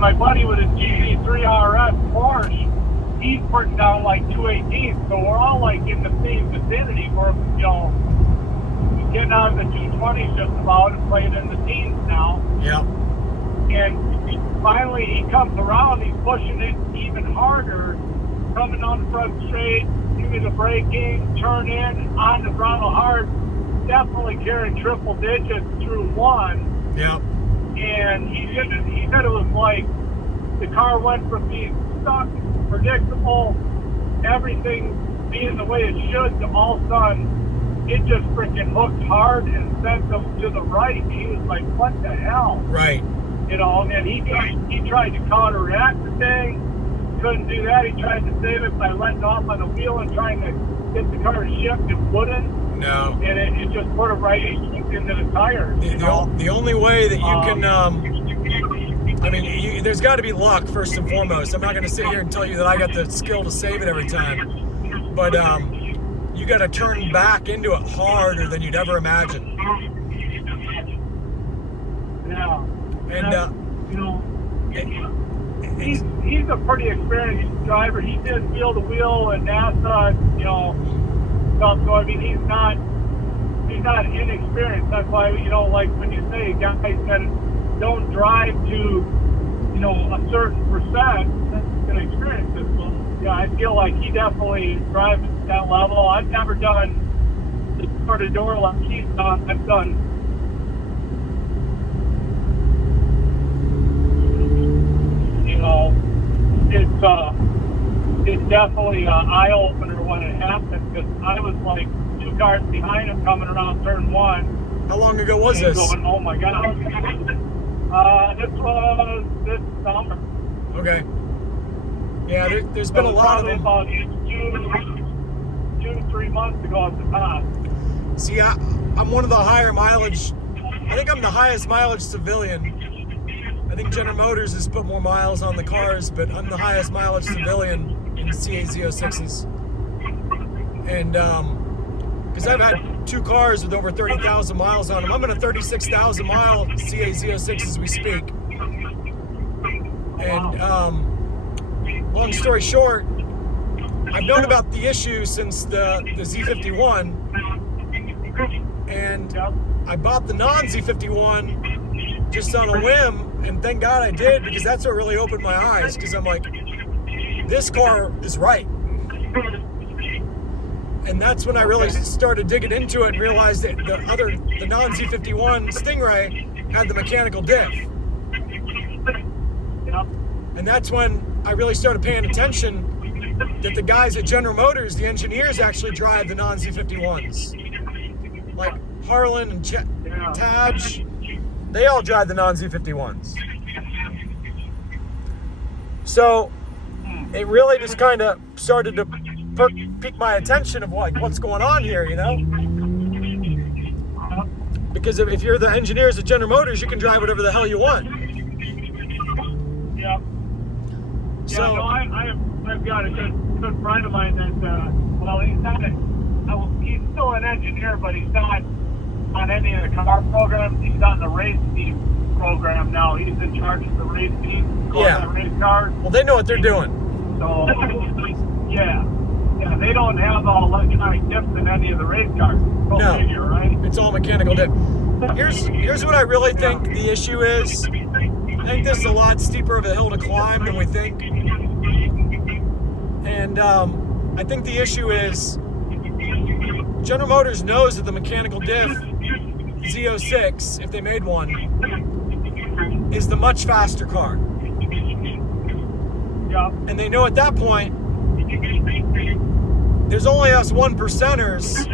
And my buddy with his GT3 RS Porsche, he's putting down like 218. So we're all like in the same vicinity. We're, getting out of the 220s just about and playing in the teens now. Yeah. And finally he comes around, he's pushing it even harder, coming on the front straight, giving the braking, turn in, on the throttle hard, definitely carrying triple digits through one. Yeah. And he said it was like the car went from being stuck, predictable, everything being the way it should, to all of a sudden it just freaking hooked hard and sent them to the right. He was like, what the hell? Right. And he tried to counteract the thing, couldn't do that. He tried to save it by letting off on the wheel and trying to get the car to shift and wouldn't. No. And it just put it right into the tires. The only way that you can, there's got to be luck first and foremost. I'm not going to sit here and tell you that I got the skill to save it every time. But you got to turn back into it harder than you'd ever imagine. Yeah. And he's a pretty experienced driver. He did wheel to wheel and NASA, stuff. So I mean, he's not inexperienced. That's why, like when you say guys that don't drive to, a certain percent, that's an experience. So, yeah, I feel like he definitely drives at that level. I've never done the door to door like he's done. I've done. It's definitely an eye-opener when it happens, because I was like 2 cars behind him coming around turn 1. How long ago was this? Going, oh my God. This was this summer. Okay. Yeah, there's been a lot of them. About 2 to 3 months ago at the top. See, I'm one of the higher mileage. I think I'm the highest mileage civilian. I think General Motors has put more miles on the cars, but I'm the highest mileage civilian in CA06s. And because I've had 2 cars with over 30,000 miles on them. I'm in a 36,000 mile CA06 as we speak. And long story short, I've known about the issue since the Z51, and I bought the non-Z51 just on a whim, and thank God I did, because that's what really opened my eyes, because I'm like, this car is right. And that's when I really started digging into it and realized that the non-Z51 Stingray had the mechanical diff. And that's when I really started paying attention that the guys at General Motors, the engineers, actually drive the non-Z51s. Like Harlan and Taj, they all drive the non-Z51s. So it really just kind of started to pique my attention of what's going on here, Because if you're the engineers at General Motors, you can drive whatever the hell you want. Yeah. So, yeah, no, I've got a good friend of mine that, he's still an engineer, but he's not on any of the car programs. He's on the race team program now. He's in charge of the race team, race cars. Well, they know what they're doing. So, yeah, they don't have all electronic dips in any of the race cars. No, figure, right? It's all mechanical dip. Here's what I really think the issue is. I think this is a lot steeper of a hill to climb than we think. And I think the issue is General Motors knows that the mechanical diff Z06, if they made one, is the much faster car. Yeah. And they know at that point, there's only us 1%ers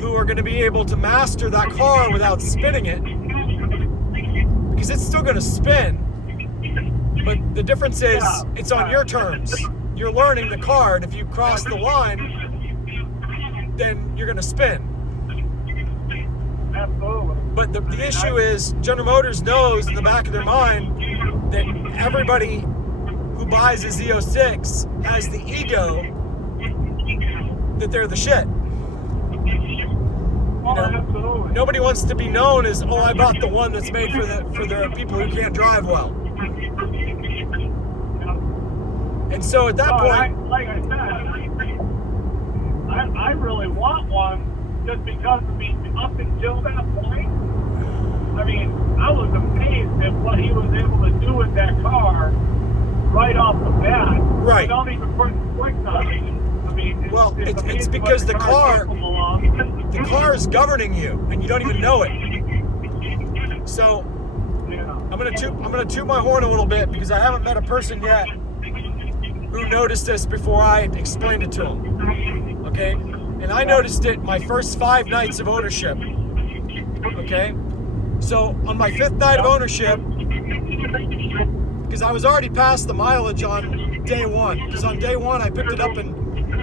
who are going to be able to master that car without spinning it. Because it's still going to spin. But the difference is, it's on your terms. You're learning the car, and if you cross the line, then you're going to spin. Absolutely. But the issue is, General Motors knows in the back of their mind that everybody who buys a Z06 has the ego that they're the shit. Absolutely. Nobody wants to be known as, I bought the one that's made for the people who can't drive well. And so at that point, like I said, I really want one just because of me up until that point. I mean, I was amazed at what he was able to do with that car right off the bat. Right. Without even putting slicks on it. I mean, it's because the car is governing you, and you don't even know it. So yeah. I'm gonna toot my horn a little bit because I haven't met a person yet who noticed this before I explained it to him. Okay, and I noticed it my first 5 nights of ownership. Okay, so on my 5th night of ownership, because I was already past the mileage on day 1. Because on day 1 I picked it up in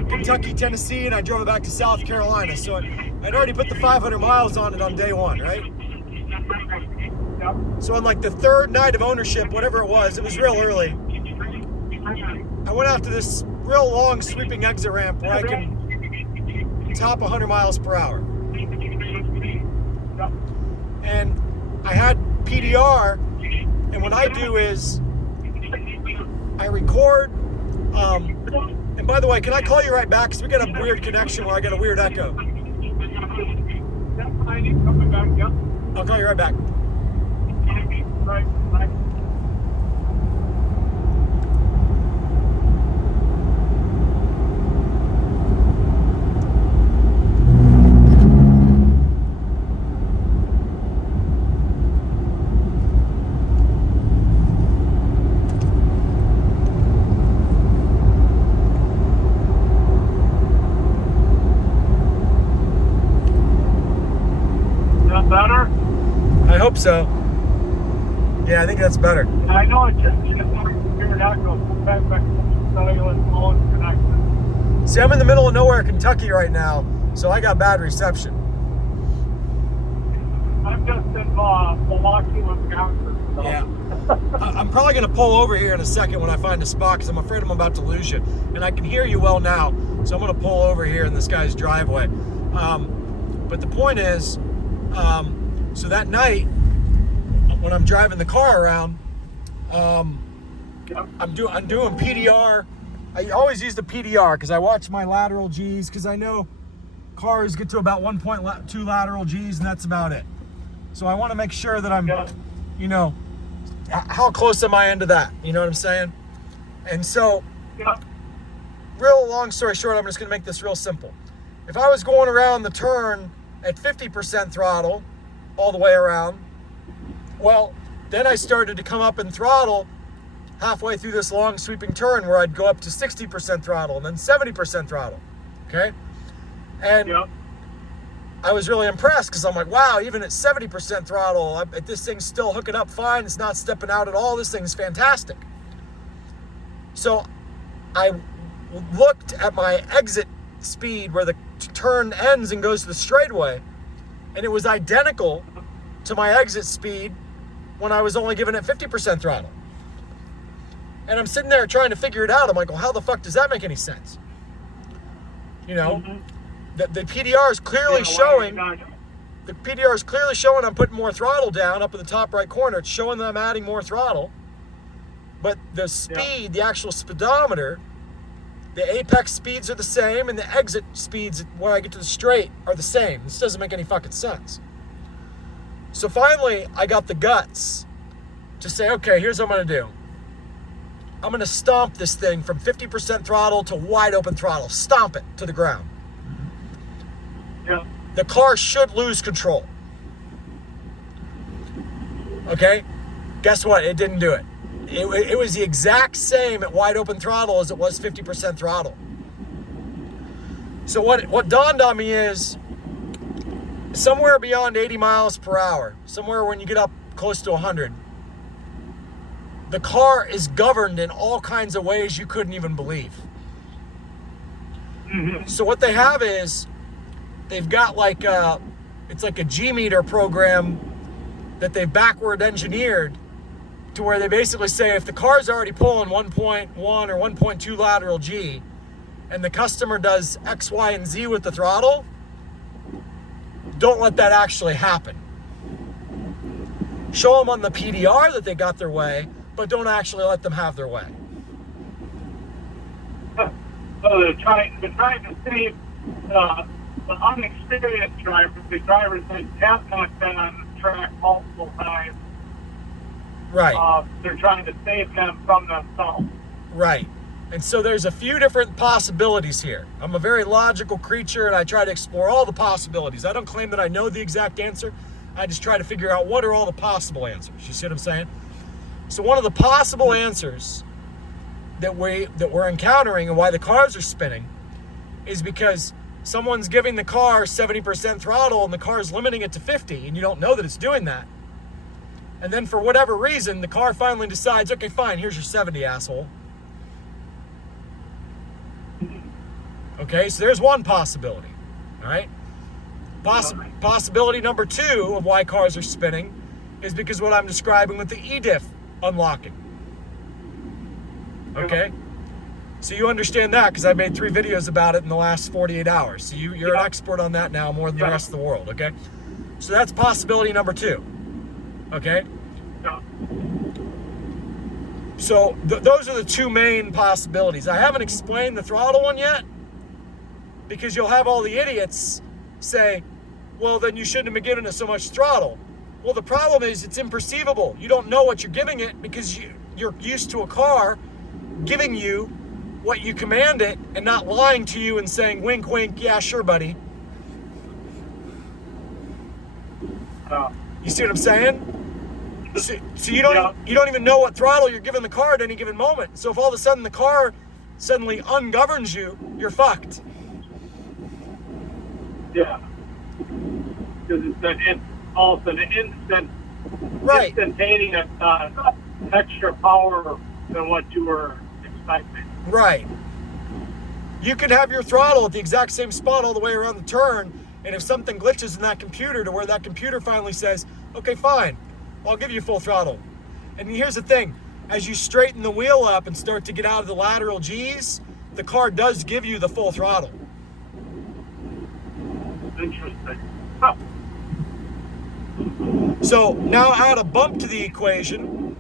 Kentucky, Tennessee, and I drove it back to South Carolina. So I'd already put the 500 miles on it on day 1, right? Yep. So on like the 3rd night of ownership, whatever it was real early. I went out to this real long sweeping exit ramp where I can top 100 miles per hour. Yep. And I had PDR, and what I do is I record, and by the way, can I call you right back? Because we got a weird connection where I got a weird echo. Yep, I need coming back, yep. I'll call you right back. Right. Better? I hope so. Yeah, I think that's better. I know it just figured out go back cellular phone connection. See, I'm in the middle of nowhere, Kentucky right now, so I got bad reception. I'm just in Milwaukee, Wisconsin. So. Yeah. I'm probably going to pull over here in a second when I find a spot because I'm afraid I'm about to lose you. And I can hear you well now, so I'm going to pull over here in this guy's driveway. But the point is, so that night, when I'm driving the car around, I'm doing PDR. I always use the PDR because I watch my lateral G's because I know cars get to about 1.2 lateral G's and that's about it. So I want to make sure that I'm, you know, how close am I into that? You know what I'm saying? And so, real long story short, I'm just going to make this real simple. If I was going around the turn at 50% throttle all the way around, well, then I started to come up in throttle halfway through this long sweeping turn where I'd go up to 60% throttle and then 70% throttle, okay? And I was really impressed because I'm like, wow, even at 70% throttle, this thing's still hooking up fine. It's not stepping out at all. This thing's fantastic. So I looked at my exit speed where the turn ends and goes to the straightaway, and it was identical to my exit speed when I was only giving it 50% throttle. And I'm sitting there trying to figure it out. I'm like, well, how the fuck does that make any sense? You know, the PDR is clearly showing. The PDR is clearly showing I'm putting more throttle down up in the top right corner. It's showing that I'm adding more throttle. But the speed, the actual speedometer, the apex speeds are the same, and the exit speeds when I get to the straight are the same. This doesn't make any fucking sense. So finally, I got the guts to say, okay, here's what I'm going to do. I'm going to stomp this thing from 50% throttle to wide open throttle. Stomp it to the ground. Yeah. The car should lose control. Okay? Guess what? It didn't do it. It was the exact same at wide open throttle as it was 50% throttle. So what dawned on me is somewhere beyond 80 miles per hour, somewhere when you get up close to 100, the car is governed in all kinds of ways you couldn't even believe. So what they have is they've got it's like a G-meter program that they've backward engineered to where they basically say if the car's already pulling 1.1 or 1.2 lateral G and the customer does X, Y, and Z with the throttle, don't let that actually happen. Show them on the PDR that they got their way, but don't actually let them have their way. So they're trying to save the unexperienced drivers, the drivers that have not been on the track multiple times. Right. They're trying to save them from themselves. Right. And so there's a few different possibilities here. I'm a very logical creature, and I try to explore all the possibilities. I don't claim that I know the exact answer. I just try to figure out what are all the possible answers. You see what I'm saying? So one of the possible answers that we're encountering and why the cars are spinning is because someone's giving the car 70% throttle and the car's limiting it to 50, and you don't know that it's doing that. And then for whatever reason, the car finally decides, okay, fine, here's your 70, asshole. Okay, so there's one possibility, all right? Possibility number 2 of why cars are spinning is because what I'm describing with the ediff unlocking. Okay? So you understand that because I made 3 videos about it in the last 48 hours. So you're an expert on that now more than the rest of the world, okay? So that's possibility number 2, okay? So those are the 2 main possibilities. I haven't explained the throttle one yet because you'll have all the idiots say, well, then you shouldn't have been giving it so much throttle. Well, the problem is it's imperceivable. You don't know what you're giving it because you're used to a car giving you what you command it and not lying to you and saying, wink, wink, yeah, sure, buddy. You see what I'm saying? So you don't even know what throttle you're giving the car at any given moment. So if all of a sudden the car suddenly ungoverns you, you're fucked. Yeah. Because it's also an instantaneous extra power than what you were expecting. Right. You could have your throttle at the exact same spot all the way around the turn, and if something glitches in that computer to where that computer finally says, okay, fine, I'll give you full throttle. And here's the thing, as you straighten the wheel up and start to get out of the lateral G's, the car does give you the full throttle. Interesting. Huh. So now add a bump to the equation.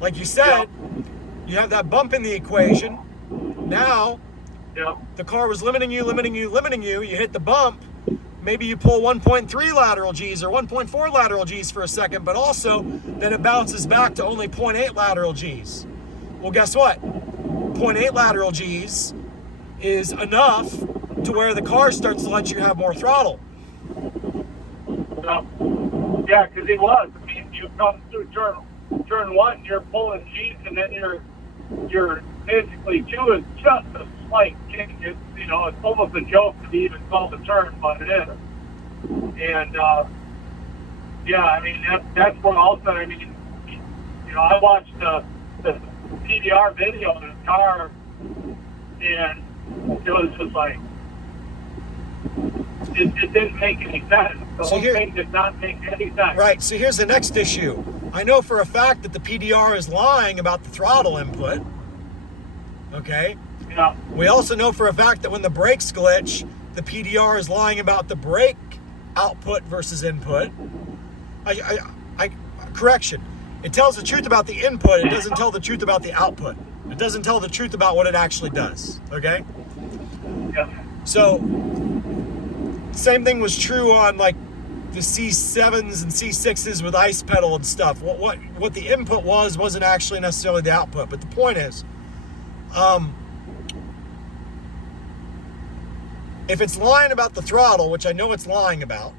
Like you said, you have that bump in the equation. Now, the car was limiting you. You hit the bump. Maybe you pull 1.3 lateral G's or 1.4 lateral G's for a second, but also then it bounces back to only 0.8 lateral G's. Well, guess what? 0.8 lateral G's is enough to where the car starts to let you have more throttle. Yeah, because it was. I mean, you come through turn 1, you're pulling G's, and then you're basically 2 is just a slight kick. It's, it's almost a joke to be even called a turn, but it is. And I mean that's where also, I mean, I watched the PDR video in the car, and it was just like it didn't make any sense. The whole thing did not make any sense. Right. So here's the next issue. I know for a fact that the PDR is lying about the throttle input. Okay. Yeah. We also know for a fact that when the brakes glitch, the PDR is lying about the brake output versus input. Correction. It tells the truth about the input. It doesn't tell the truth about the output. It doesn't tell the truth about what it actually does. Okay. Yeah. So, same thing was true on like the C7s and C6s with ice pedal and stuff. What the input wasn't actually necessarily the output. But the point is, if it's lying about the throttle, which I know it's lying about,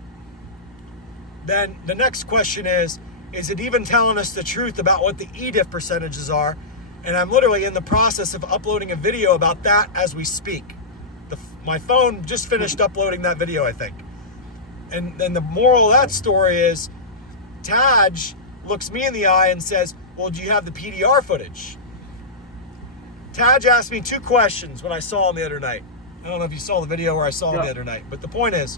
then the next question is it even telling us the truth about what the ediff percentages are? And I'm literally in the process of uploading a video about that as we speak. My phone just finished uploading that video, I think. And then the moral of that story is, Taj looks me in the eye and says, well, do you have the PDR footage? Taj asked me 2 questions when I saw him the other night. I don't know if you saw the video where I saw him the other night, but the point is,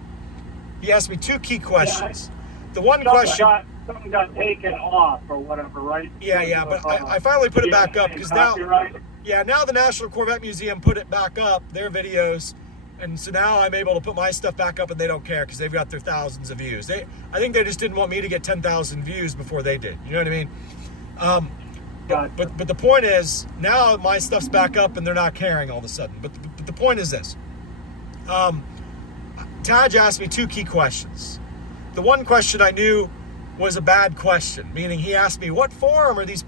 he asked me 2 key questions. The one question... Something got taken off or whatever, right? Yeah, but I finally put it back up because now the National Corvette Museum put it back up, their videos, and so now I'm able to put my stuff back up and they don't care because they've got their thousands of views. I think they just didn't want me to get 10,000 views before they did. You know what I mean? But the point is, now my stuff's back up and they're not caring all of a sudden. But the point is this. Taj asked me 2 key questions. The one question I knew was a bad question, meaning he asked me, what forum are these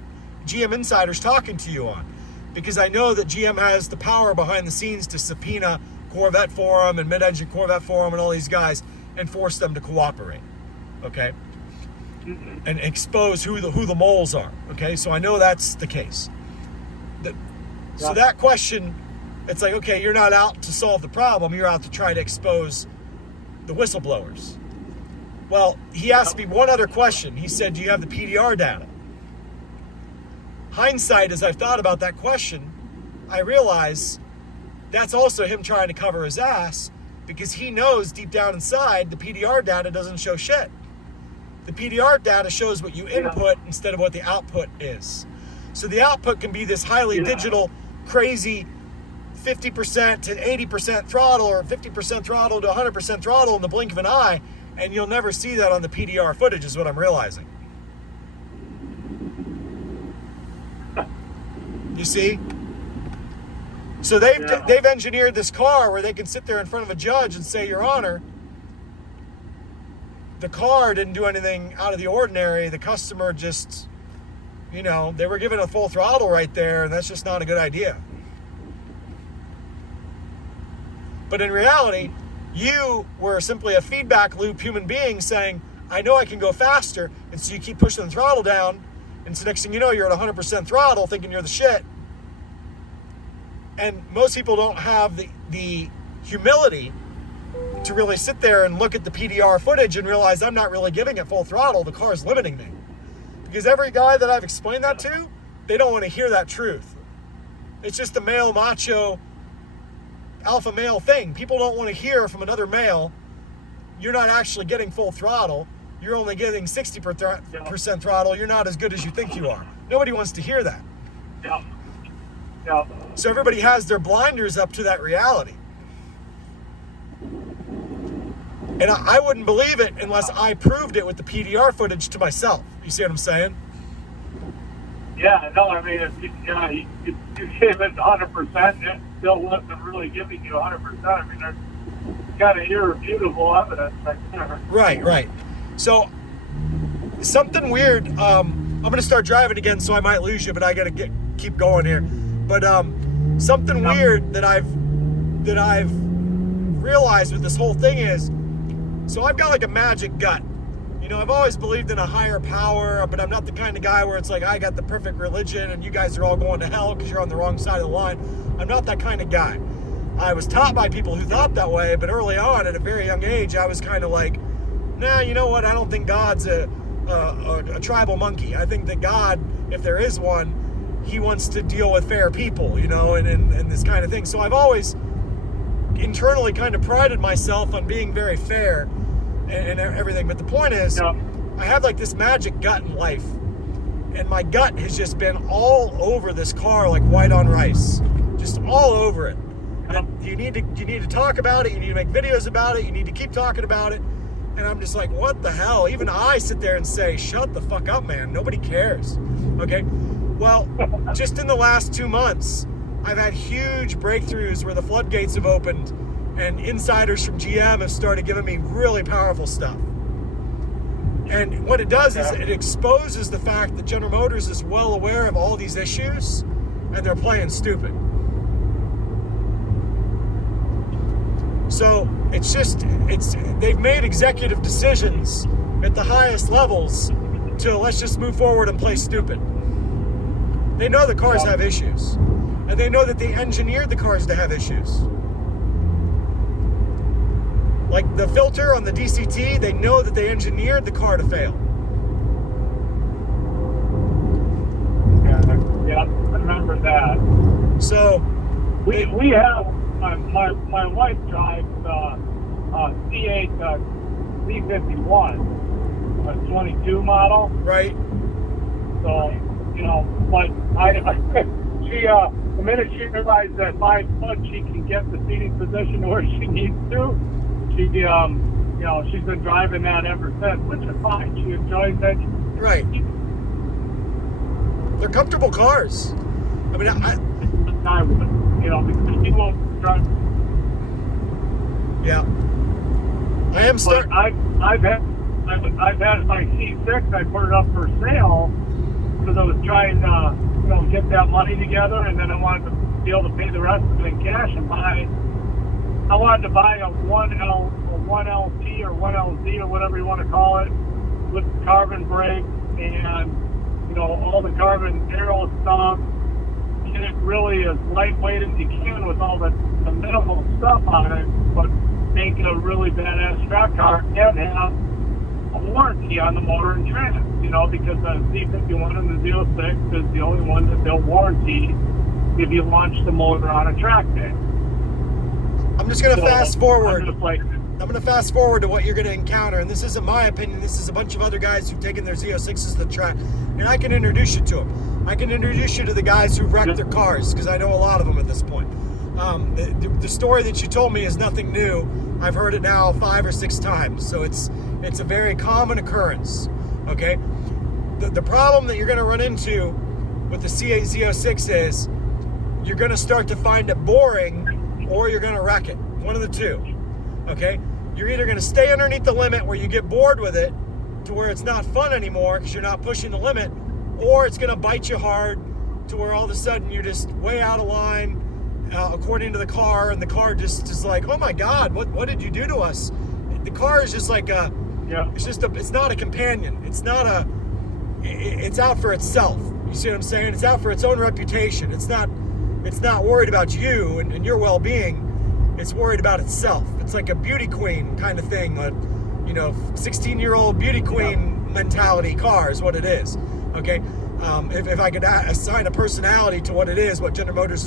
GM insiders talking to you on? Because I know that GM has the power behind the scenes to subpoena Corvette Forum and Mid-Engine Corvette Forum and all these guys and force them to cooperate, okay? And expose who the moles are, okay? So I know that's the case. So that question, it's like, okay, you're not out to solve the problem, you're out to try to expose the whistleblowers. Well, he asked me one other question. He said, do you have the PDR data? Hindsight, as I've thought about that question, I realize that's also him trying to cover his ass, because he knows deep down inside the PDR data doesn't show shit. The PDR data shows what you input instead of what the output is. So the output can be this highly digital, crazy 50% to 80% throttle, or 50% throttle to 100% throttle in the blink of an eye, and you'll never see that on the PDR footage, is what I'm realizing. You see? So they've engineered this car where they can sit there in front of a judge and say, Your Honor, the car didn't do anything out of the ordinary. The customer just, they were given a full throttle right there, and that's just not a good idea. But in reality, you were simply a feedback loop human being saying, I know I can go faster, and so you keep pushing the throttle down, and so next thing you know, you're at 100% throttle thinking you're the shit. And most people don't have the humility to really sit there and look at the PDR footage and realize I'm not really giving it full throttle, the car's limiting me. Because every guy that I've explained that to, they don't want to hear that truth. It's just a male, macho, alpha male thing. People don't want to hear from another male, you're not actually getting full throttle, you're only getting 60% throttle, you're not as good as you think you are. Nobody wants to hear that. Yeah. So everybody has their blinders up to that reality. And I wouldn't believe it unless I proved it with the PDR footage to myself. You see what I'm saying? Yeah, no, I mean, if you gave it 100%, it still wasn't really giving you 100%. I mean, there's kind of irrefutable evidence right there. Right. So, something weird, I'm going to start driving again, so I might lose you, but I got to keep going here. But something weird that I've realized with this whole thing is, so I've got like a magic gut. I've always believed in a higher power, but I'm not the kind of guy where it's like I got the perfect religion and you guys are all going to hell because you're on the wrong side of the line. I'm not that kind of guy. I was taught by people who thought that way, but early on at a very young age, I was kind of like, nah, you know what? I don't think God's a tribal monkey. I think that God, if there is one, he wants to deal with fair people, and this kind of thing. So I've always internally kind of prided myself on being very fair and everything. But the point is, I have like this magic gut in life, and my gut has just been all over this car like white on rice, just all over it. And you need to talk about it. You need to make videos about it. You need to keep talking about it. And I'm just like, what the hell? Even I sit there and say, shut the fuck up, man. Nobody cares. Okay? Well, just in the last 2 months, I've had huge breakthroughs where the floodgates have opened and insiders from GM have started giving me really powerful stuff. And what it does is it exposes the fact that General Motors is well aware of all these issues and they're playing stupid. So they've made executive decisions at the highest levels to let's just move forward and play stupid. They know the cars have issues, and they know that they engineered the cars to have issues. Like the filter on the DCT, they know that they engineered the car to fail. Yeah, I remember that. So we have my wife drives C8 Z51, a 22 model. Right. So but she the minute she realized that 5 foot she can get the seating position where she needs to, she's been driving that ever since, which is fine. She enjoys it. Right. They're comfortable cars. I mean, I would, you know, because you won't drive. yeah. I am But starting. I've had my C6. I put it up for sale because I was trying to, you know, get that money together, and then I wanted to be able to pay the rest of it in cash and buy. I wanted to buy a 1LT or 1LZ or whatever you want to call it, with carbon brakes and, you know, all the carbon aero stuff. Get it really as lightweight as you can with all the minimal stuff on it, but make it a really badass track car and have a warranty on the motor and trans, you know, because the Z51 and the Z06 is the only one that they'll warranty if you launch the motor on a track day. I'm just going to fast forward. I'm going to fast forward to what you're going to encounter, and this isn't my opinion. This is a bunch of other guys who've taken their Z06s to the track, and I can introduce you to them. I can introduce you to the guys who've wrecked their cars, because I know a lot of them at this point. The story that you told me is nothing new. I've heard it now 5 or 6 times, so it's a very common occurrence. Okay, the problem that you're going to run into with the Z06 is you're going to start to find it boring, or you're going to wreck it. One of the two. Okay, you're either going to stay underneath the limit where you get bored with it to where it's not fun anymore because you're not pushing the limit, or it's going to bite you hard to where all of a sudden you're just way out of line according to the car, and the car just is like, oh my God, what did you do to us? The car is just like it's not a companion. It's out for itself. You see what I'm saying? It's out for its own reputation. It's not worried about you and your well-being. It's worried about itself. It's like a beauty queen kind of thing. 16-year-old beauty queen mentality car is what it is. Okay? If I could assign a personality to what it is, what General Motors